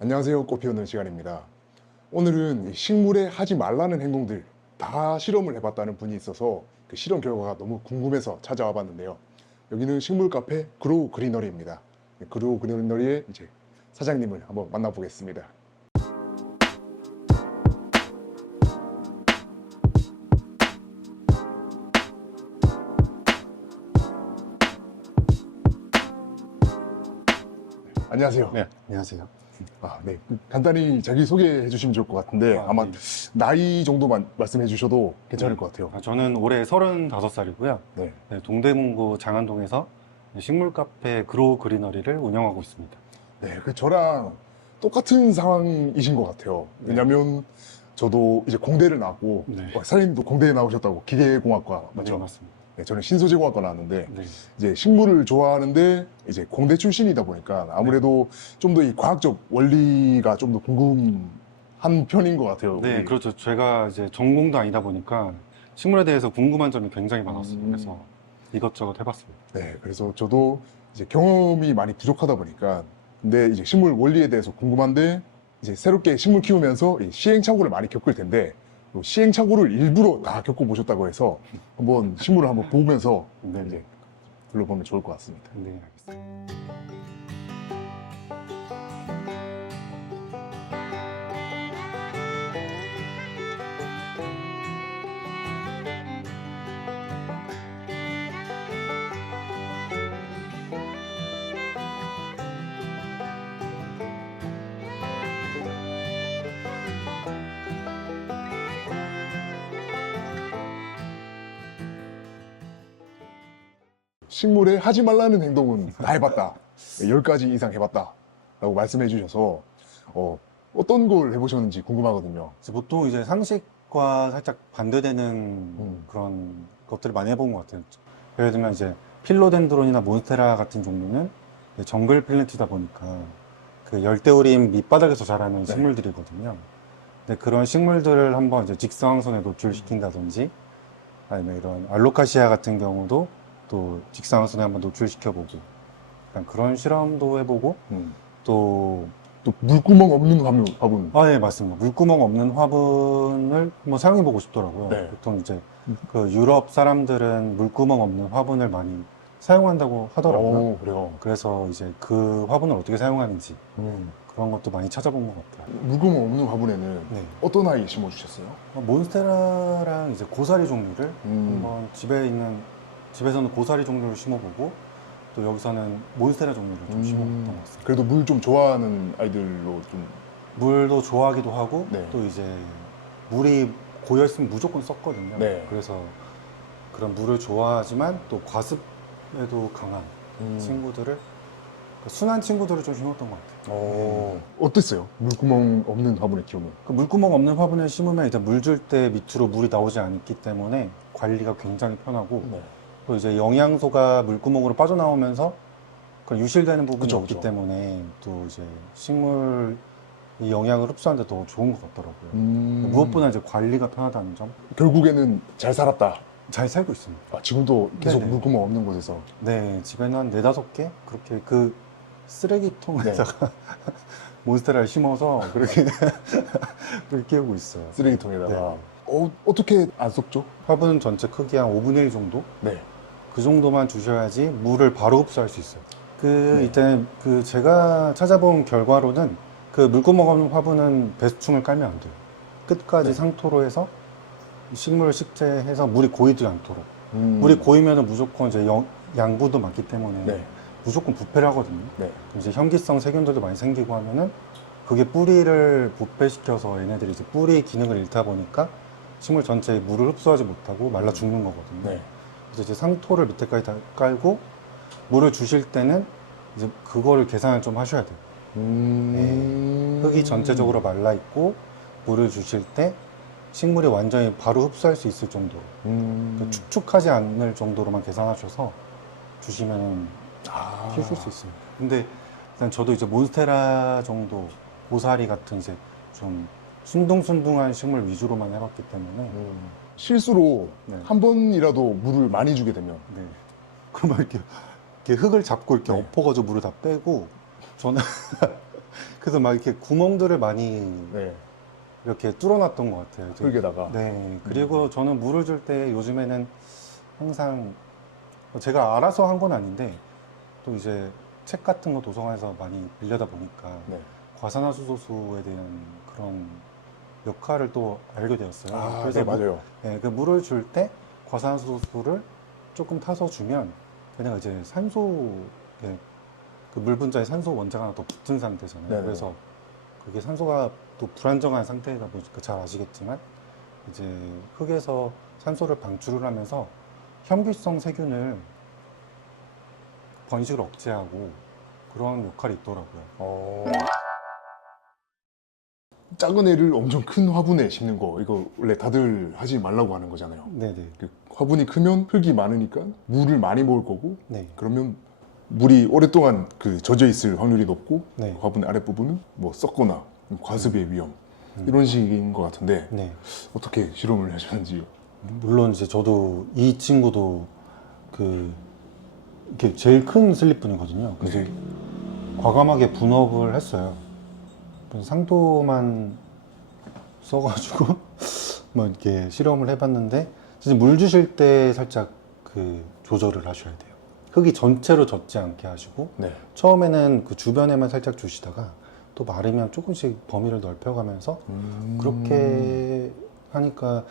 안녕하세요. 꽃 피우는 시간입니다. 오늘은 식물에 하지 말라는 행동들 다 실험을 해봤다는 분이 있어서 그 실험 결과가 너무 궁금해서 찾아와 봤는데요. 여기는 식물 카페 그로우 그리너리입니다. 그로우 그리너리의 이제 사장님을 한번 만나보겠습니다. 안녕하세요. 네, 안녕하세요. 네. 간단히 자기 소개해 주시면 좋을 것 같은데 아마 네. 나이 정도만 말씀해 주셔도 괜찮을 것 같아요. 저는 올해 35살이고요. 네. 동대문구 장안동에서 식물 카페 그로우 그리너리를 운영하고 있습니다. 네, 저랑 똑같은 상황이신 것 같아요. 네. 왜냐면 저도 이제 공대를 나왔고, 네. 사장님도 공대에 나오셨다고 기계공학과 맞죠? 네, 맞습니다. 네, 저는 신소재공학과 나왔는데 네. 이제 식물을 좋아하는데 이제 공대 출신이다 보니까 아무래도 좀 더 이 과학적 원리가 좀 더 궁금한 편인 것 같아요. 네, 우리. 그렇죠. 제가 이제 전공도 아니다 보니까 식물에 대해서 궁금한 점이 굉장히 많았어요. 그래서 이것저것 해봤습니다. 네, 그래서 저도 이제 경험이 많이 부족하다 보니까 근데 이제 식물 원리에 대해서 궁금한데 이제 새롭게 식물 키우면서 이 시행착오를 많이 겪을 텐데 또 시행착오를 일부러 다 겪어보셨다고 해서 한번 식물을 한번 보면서 네, 이제 둘러보면 좋을 것 같습니다. 네, 알겠습니다. 식물에 하지 말라는 행동은 다 해봤다. 10가지 이상 해봤다. 라고 말씀해 주셔서 어떤 걸 해보셨는지 궁금하거든요. 그래서 보통 이제 상식과 살짝 반대되는 그런 것들을 많이 해본 것 같아요. 예를 들면 이제 필로덴드론이나 몬스테라 같은 종류는 정글 플랜트다 보니까 그 열대우림 밑바닥에서 자라는 네. 식물들이거든요. 근데 그런 식물들을 한번 이제 직사광선에 노출시킨다든지 아니면 이런 알로카시아 같은 경우도 또 직사광선에 한번 노출시켜보고 약간 그런 실험도 해보고 또 또 물구멍 없는 화분. 네, 맞습니다. 물구멍 없는 화분을 한번 사용해보고 싶더라고요. 네. 보통 이제 그 유럽 사람들은 물구멍 없는 화분을 많이 사용한다고 하더라고요. 그래요. 그래서 이제 그 화분을 어떻게 사용하는지 그런 것도 많이 찾아본 것 같아요. 물구멍 없는 화분에는 네. 어떤 아이 심어주셨어요? 몬스테라랑 이제 고사리 종류를 음. 한번 집에서는 고사리 종류를 심어보고 또 여기서는 몬스테라 종류를 좀 심어봤던 것 같습니다. 그래도 물 좀 좋아하는 아이들로 좀. 물도 좋아하기도 하고 네. 또 이제 물이 고여있으면 무조건 썼거든요. 네. 그래서 그런 물을 좋아하지만 또 과습에도 강한 친구들을 순한 친구들을 좀 심었던 것 같아요. 어땠어요? 물구멍 없는 화분에 키우면? 그 물구멍 없는 화분을 심으면 일단 물 줄 때 밑으로 물이 나오지 않기 때문에 관리가 굉장히 편하고 네. 또 이제 영양소가 물구멍으로 빠져나오면서 그 유실되는 부분이 그쵸, 없기 그쵸. 때문에 또 이제 식물 이 영양을 흡수하는데 더 좋은 것 같더라고요. 무엇보다 이제 관리가 편하다는 점. 결국에는 잘 살았다. 잘 살고 있습니다. 지금도 계속 네네. 물구멍 없는 곳에서. 네, 집에는 한 4-5개 그렇게 그 쓰레기통에다가 몬스테라를 심어서 그렇게 그렇게 키우고 있어요. 쓰레기통에다가. 네. 어떻게 안 썩죠? 화분 전체 크기 한 5분의 1 정도? 네. 그 정도만 주셔야지 물을 바로 흡수할 수 있어요. 네. 이때 제가 찾아본 결과로는 그 물구멍 없는 화분은 배수충을 깔면 안 돼요. 끝까지 네. 상토로 해서 식물을 식재해서 물이 고이지 않도록. 물이 고... 고이면 무조건 이제 양분도 많기 때문에 네. 무조건 부패를 하거든요. 네. 이제 현기성 세균들도 많이 생기고 하면은 그게 뿌리를 부패시켜서 얘네들이 이제 뿌리 기능을 잃다 보니까 식물 전체에 물을 흡수하지 못하고 말라 죽는 거거든요. 네. 그래서 이제 상토를 밑에까지 다 깔고 물을 주실 때는 이제 그거를 계산을 좀 하셔야 돼요. 흙이 전체적으로 말라 있고 물을 주실 때 식물이 완전히 바로 흡수할 수 있을 정도로 그러니까 축축하지 않을 정도로만 계산하셔서 주시면 키우실 수 있습니다. 근데 일단 저도 이제 몬스테라 정도 고사리 같은 이제 좀 순둥순둥한 식물 위주로만 해봤기 때문에 실수로 네. 한 번이라도 물을 많이 주게 되면 네. 그러면 이렇게 흙을 잡고 이렇게 네. 엎어가지고 물을 다 빼고 저는 그래서 막 이렇게 구멍들을 많이 네. 이렇게 뚫어놨던 것 같아요. 흙에다가. 네. 그리고 저는 물을 줄 때 요즘에는 항상 제가 알아서 한 건 아닌데 또 이제 책 같은 거 도서관에서 많이 빌려다 보니까 네. 과산화수소수에 대한 그런 역할을 또 알게 되었어요. 아, 그래서 네, 맞아요. 그 물을 줄 때 과산화수소를 조금 타서 주면 그냥 이제 산소, 그 물 분자에 산소 원자가 하나 더 붙은 상태잖아요. 네네. 그래서 그게 산소가 또 불안정한 상태다 보니까 잘 아시겠지만 이제 흙에서 산소를 방출을 하면서 현기성 세균을 번식을 억제하고 그런 역할이 있더라고요. 작은 애를 엄청 큰 화분에 심는 거, 이거 원래 다들 하지 말라고 하는 거잖아요. 네네. 그 화분이 크면 흙이 많으니까 물을 많이 먹을 거고, 네. 그러면 물이 오랫동안 그 젖어 있을 확률이 높고, 네. 그 화분 아랫부분은 뭐 썩거나 과습의 위험, 이런 식인 것 같은데, 네. 어떻게 실험을 하셨는지요? 물론 이제 저도 이 친구도 그 이렇게 제일 큰 슬립분이거든요. 그래서 네. 과감하게 분업을 했어요. 그래서 상토만 써가지고 뭐 이렇게 실험을 해봤는데 진짜 물 주실 때 살짝 그 조절을 하셔야 돼요. 흙이 전체로 젖지 않게 하시고 네. 처음에는 그 주변에만 살짝 주시다가 또 마르면 조금씩 범위를 넓혀가면서 그렇게 하니까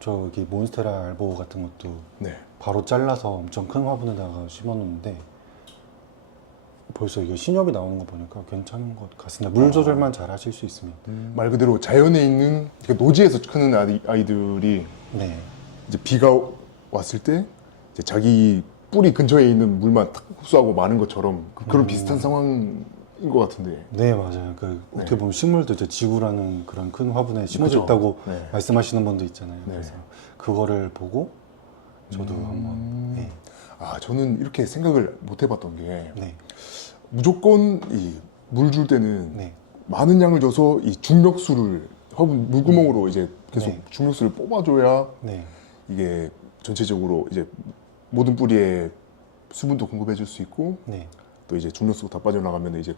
저기 몬스테라 알보 같은 것도 네. 바로 잘라서 엄청 큰 화분에다가 심어놓는데 벌써 이게 신엽이 나오는 거 보니까 괜찮은 것 같습니다. 물 조절만 잘 하실 수 있으면. 말 그대로 자연에 있는, 그러니까 노지에서 크는 아이들이 네. 이제 비가 왔을 때 이제 자기 뿌리 근처에 있는 물만 탁 흡수하고 마는 것처럼 그런 비슷한 상황인 것 같은데. 네, 맞아요. 그 어떻게 보면 식물도 이제 지구라는 그런 큰 화분에 심어져 그죠. 있다고 네. 말씀하시는 분도 있잖아요. 네. 그래서 그거를 보고 저도 한번 네. 아, 저는 이렇게 생각을 못 해봤던 게 네. 무조건 이 물 줄 때는 네. 많은 양을 줘서 이 중력수를 화분 물구멍으로 이제 계속 네. 중력수를 뽑아줘야 네. 이게 전체적으로 이제 모든 뿌리에 수분도 공급해 줄 수 있고 네. 또 이제 중력수가 다 빠져나가면 이제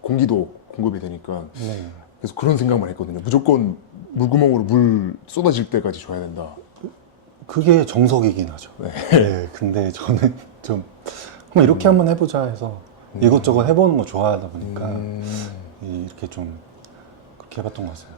공기도 공급이 되니까 네. 그래서 그런 생각만 했거든요. 무조건 물구멍으로 물 쏟아질 때까지 줘야 된다. 그게 정석이긴 하죠. 네. 근데 저는 좀 한번 이렇게 한번 해보자 해서 이것저것 해보는 거 좋아하다 보니까 이렇게 좀 그렇게 해봤던 것 같아요.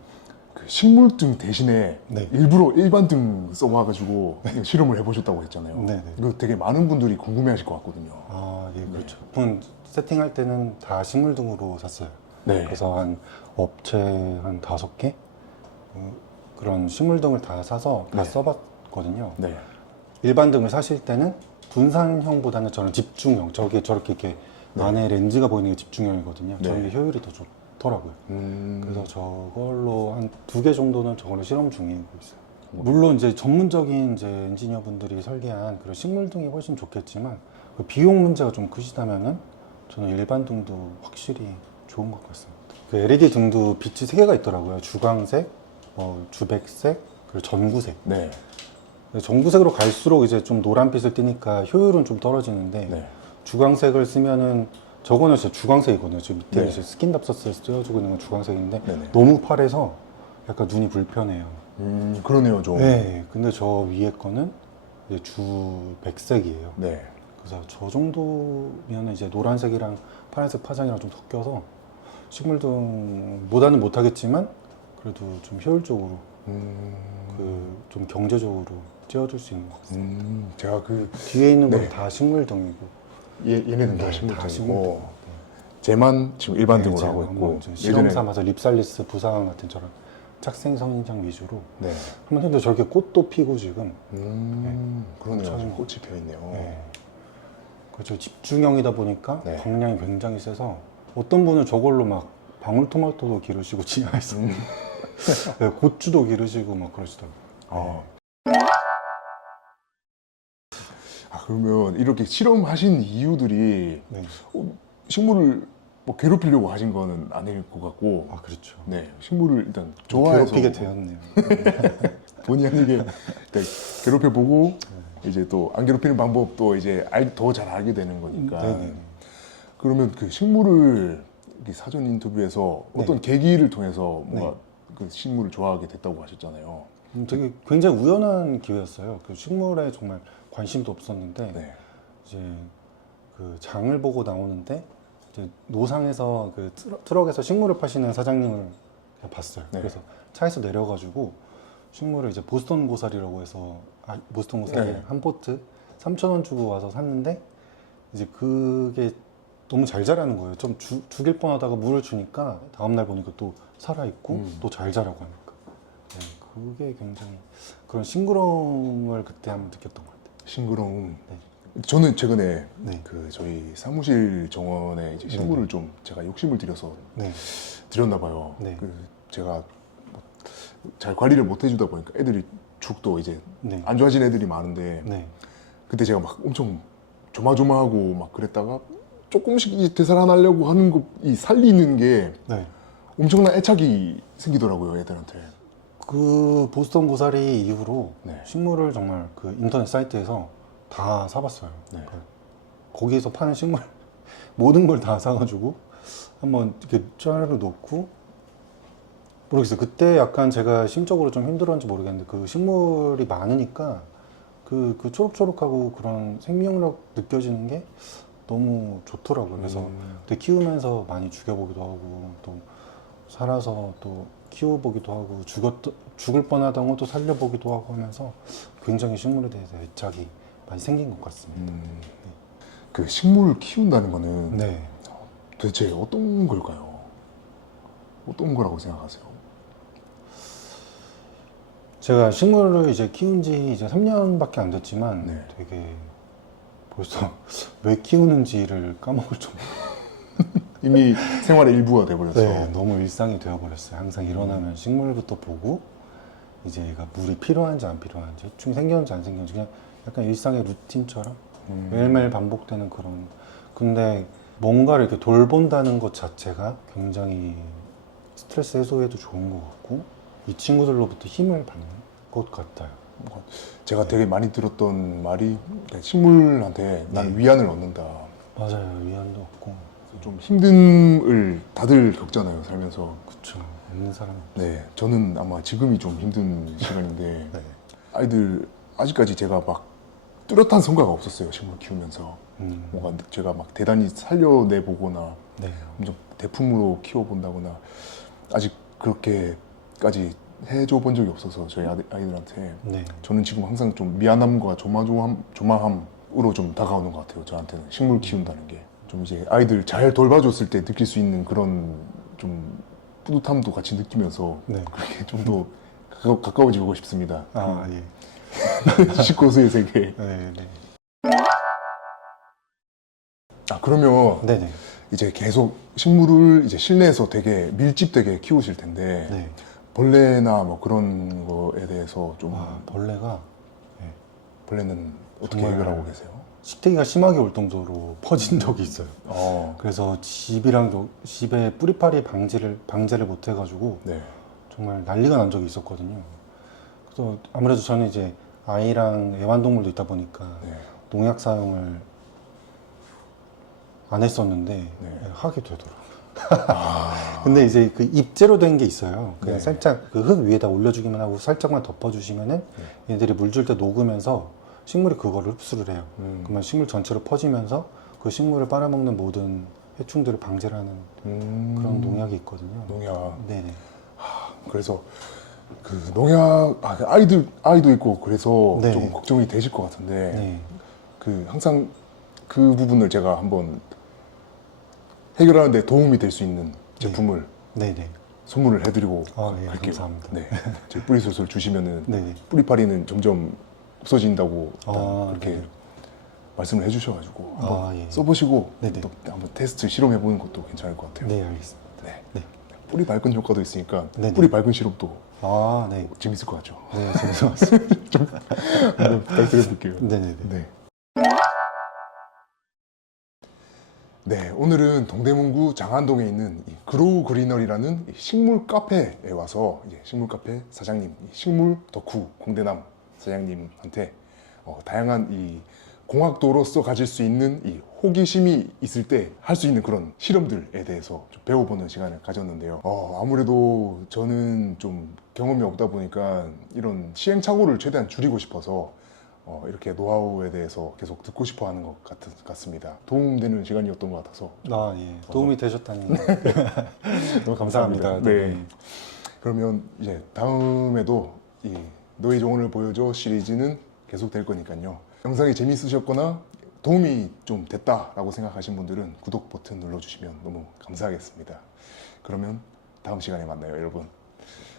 그 식물등 대신에 네. 일부러 일반등 써와가지고 실험을 해보셨다고 했잖아요. 네네. 이거 되게 많은 분들이 궁금해하실 것 같거든요. 아, 예, 그렇죠. 분 세팅할 때는 다 식물등으로 샀어요. 네. 그래서 한 업체 한 5개 그런 식물등을 다 사서 다 네. 써봤거든요. 네. 일반 등을 사실 때는 분산형보다는 저는 집중형. 저게 저렇게 이렇게 네. 안에 렌즈가 보이는 게 집중형이거든요. 네. 저게 효율이 더 좋더라고요. 그래서 저걸로 한 2개 정도는 저걸로 실험 중이고 있어요. 물론 이제 전문적인 이제 엔지니어분들이 설계한 그런 식물등이 훨씬 좋겠지만 그 비용 문제가 좀 크시다면은 저는 일반 등도 확실히 좋은 것 같습니다. 그 LED 등도 빛이 3개가 있더라고요. 주광색, 주백색, 그리고 전구색. 네. 전구색으로 갈수록 이제 좀 노란빛을 띠니까 효율은 좀 떨어지는데 네. 주광색을 쓰면은 저거는 진짜 주광색이거든요. 지금 밑에 네. 이제 스킨답서스에 쓰여지고 있는 건 주광색인데 네네. 너무 파래서 약간 눈이 불편해요. 그러네요, 좀. 네, 근데 저 위에 거는 이제 주백색이에요. 네. 그래서 저 정도면 이제 노란색이랑 파란색 파장이랑 좀 섞여서 식물등보다는 못하겠지만 그래도 좀 효율적으로 그 좀 경제적으로 찌어줄 수 있는 것 같습니다. 제가 그 뒤에 있는 건 네. 다 식물등이고 얘네는 다 다 식물등이고 식물등. 쟤만 지금 일반등으로 제가 하고 한번 있고 좀 실험 삼아서 립살리스 부사관 같은 저런 착생 선인장 위주로 네. 한번 했는데 저렇게 꽃도 피고 지금 그러네요. 참- 지금 꽃이 펴 있네요. 네. 그렇죠. 집중형이다 보니까 네. 광량이 굉장히 세서 어떤 분은 저걸로 막 방울토마토도 기르시고 지하에서 네, 고추도 기르시고 막 그러시더라고요. 아. 그러면 이렇게 실험하신 이유들이 네. 식물을 뭐 괴롭히려고 하신 거는 아닐 것 같고, 아 그렇죠. 네, 식물을 일단 좋아해서 괴롭히게 되었네요. 본의 아니게 일단 괴롭혀보고 이제 또 안 괴롭히는 방법도 이제 더 잘 알게 되는 거니까. 네네. 그러면 그 식물을 이 사전 인터뷰에서 네. 어떤 계기를 통해서 뭔가 네. 그 식물을 좋아하게 됐다고 하셨잖아요. 되게 굉장히 우연한 기회였어요. 그 식물에 정말 관심도 없었는데 네. 이제 그 장을 보고 나오는데 이제 노상에서 그 트럭에서 식물을 파시는 사장님을 그냥 봤어요. 네. 그래서 차에서 내려가지고 식물을 이제 보스턴 고사리라고 해서 보스턴 고사리 네. 한 포트 3,000원 주고 와서 샀는데 이제 그게 너무 잘 자라는 거예요. 좀 죽일 뻔하다가 물을 주니까 다음날 보니까 또 살아있고 또 잘 자라고 하니까 네, 그게 굉장히 그런 싱그러움을 그때 한번 느꼈던 것 같아요. 싱그러움. 네. 저는 최근에 네. 그 저희 사무실 정원에 이제 식물을 좀 제가 욕심을 들여서 네. 드렸나 봐요. 네. 그 제가 잘 관리를 못 해주다 보니까 애들이 죽도 이제 네. 안 좋아진 애들이 많은데 네. 그때 제가 막 엄청 조마조마하고 막 그랬다가 조금씩 이제 되살아나려고 하는 거 이 살리는 게 네. 엄청난 애착이 생기더라고요, 애들한테. 그 보스턴 고사리 이후로 네. 식물을 정말 그 인터넷 사이트에서 다 사봤어요. 네. 거기에서 파는 식물 모든 걸 다 사가지고 한번 이렇게 짜르르 놓고 모르겠어요. 그때 약간 제가 심적으로 좀 힘들었는지 모르겠는데 그 식물이 많으니까 그 초록초록하고 그런 생명력 느껴지는 게 너무 좋더라고요. 그래서 그때 키우면서 많이 죽여보기도 하고 또 살아서 또 키워보기도 하고 죽을 뻔하던 것도 살려보기도 하고 하면서 굉장히 식물에 대해서 애착이 많이 생긴 것 같습니다. 그 식물을 키운다는 거는 네. 도대체 어떤 걸까요? 어떤 거라고 생각하세요? 제가 식물을 이제 키운 지 이제 3년밖에 안 됐지만 네. 되게 벌써 왜 키우는지를 까먹을 정도. 이미 생활의 일부가 돼버렸어요. 네, 너무 일상이 되어버렸어요. 항상 일어나면 식물부터 보고 이제 얘가 물이 필요한지 안 필요한지 해충이 생겼는지 안 생겼는지 그냥 약간 일상의 루틴처럼 매일매일 반복되는 그런. 근데 뭔가를 이렇게 돌본다는 것 자체가 굉장히 스트레스 해소에도 좋은 것 같고 이 친구들로부터 힘을 받는 것 같아요. 제가 되게 많이 들었던 말이 식물한테 나는 위안을 얻는다. 맞아요. 위안도 없고. 좀 힘듦을 다들 겪잖아요, 살면서. 그쵸. 없는 사람. 네, 저는 아마 지금이 좀 힘든 시간인데 네. 아이들 아직까지 제가 막 뚜렷한 성과가 없었어요, 식물 키우면서. 뭔가 제가 막 대단히 살려내보거나 네. 엄청 대품으로 키워본다거나 아직 그렇게까지 해줘 본 적이 없어서 저희 아이들한테 네. 저는 지금 항상 좀 미안함과 조마함으로 좀 다가오는 것 같아요. 저한테는 식물 키운다는 게 좀 이제 아이들 잘 돌봐줬을 때 느낄 수 있는 그런 좀 뿌듯함도 같이 느끼면서 네. 그렇게 좀 더 가까워지고 싶습니다. 아, 예. 식고수의 세계. 네, 네. 아, 그러면 네네. 이제 계속 식물을 이제 실내에서 되게 밀집되게 키우실 텐데 네. 벌레나 뭐 그런 거에 대해서 좀 벌레가 네. 벌레는 어떻게 정말 해결하고 계세요? 식대기가 심하게 올 정도로 퍼진 적이 있어요. 그래서 집에 뿌리파리 방제를 못 해가지고 네. 정말 난리가 난 적이 있었거든요. 그래서 아무래도 저는 이제 아이랑 애완동물도 있다 보니까 네. 농약 사용을 안 했었는데 네. 하게 되더라고요. 근데 이제 그 입재로 된 게 있어요. 그냥 네. 살짝 그 흙 위에다 올려주기만 하고 살짝만 덮어주시면은 얘들이 물 줄 때 녹으면서 식물이 그거를 흡수를 해요. 그러면 식물 전체로 퍼지면서 그 식물을 빨아먹는 모든 해충들을 방제를 하는 그런 농약이 있거든요. 농약. 네네. 그래서 그 농약 아이도 있고 그래서 네. 좀 걱정이 되실 것 같은데 네. 그 항상 그 부분을 제가 한번 해결하는 데 도움이 될 수 있는 제품을 네네. 선물을 해드리고 예, 갈게요. 감사합니다. 네, 제 뿌리소스를 주시면은 네네. 뿌리파리는 점점 없어진다고 일단 그렇게 네네. 말씀을 해주셔가지고 한번 예. 써보시고 네네. 또 한번 테스트 실험해보는 것도 괜찮을 것 같아요. 네, 알겠습니다. 네. 네. 뿌리 밝은 효과도 있으니까 네네. 뿌리 밝은 시럽도 네. 재밌을 것 같죠. 네, 재밌었습니다. 한번 부탁드려볼게요. 네네네. 네. 네, 오늘은 동대문구 장안동에 있는 이 그로우 그리너리라는 이 식물 카페에 와서 이제 식물 카페 사장님, 이 식물 덕후 공대남 사장님한테 다양한 이 공학도로서 가질 수 있는 이 호기심이 있을 때 할 수 있는 그런 실험들에 대해서 좀 배워보는 시간을 가졌는데요. 아무래도 저는 좀 경험이 없다 보니까 이런 시행착오를 최대한 줄이고 싶어서 이렇게 노하우에 대해서 계속 듣고 싶어 하는 것 같습니다. 도움되는 시간이었던 것 같아서 아, 예. 도움이 되셨다니 너무 감사합니다. 네. 그러면 이제 다음에도 이 너의 정원을 보여줘 시리즈는 계속 될 거니까요. 영상이 재밌으셨거나 도움이 좀 됐다라고 생각하신 분들은 구독 버튼 눌러주시면 너무 감사하겠습니다. 그러면 다음 시간에 만나요, 여러분.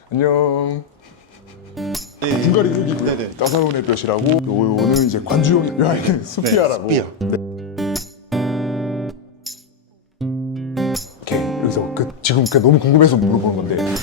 안녕. 분갈이 흙이고요. 네네. 따사로운 햇볕이라고 요거는 이제 관주용. 야, 이게 수피아라고. 네, 수피아. 오케이. 여기서 지금 너무 궁금해서 물어보는 건데.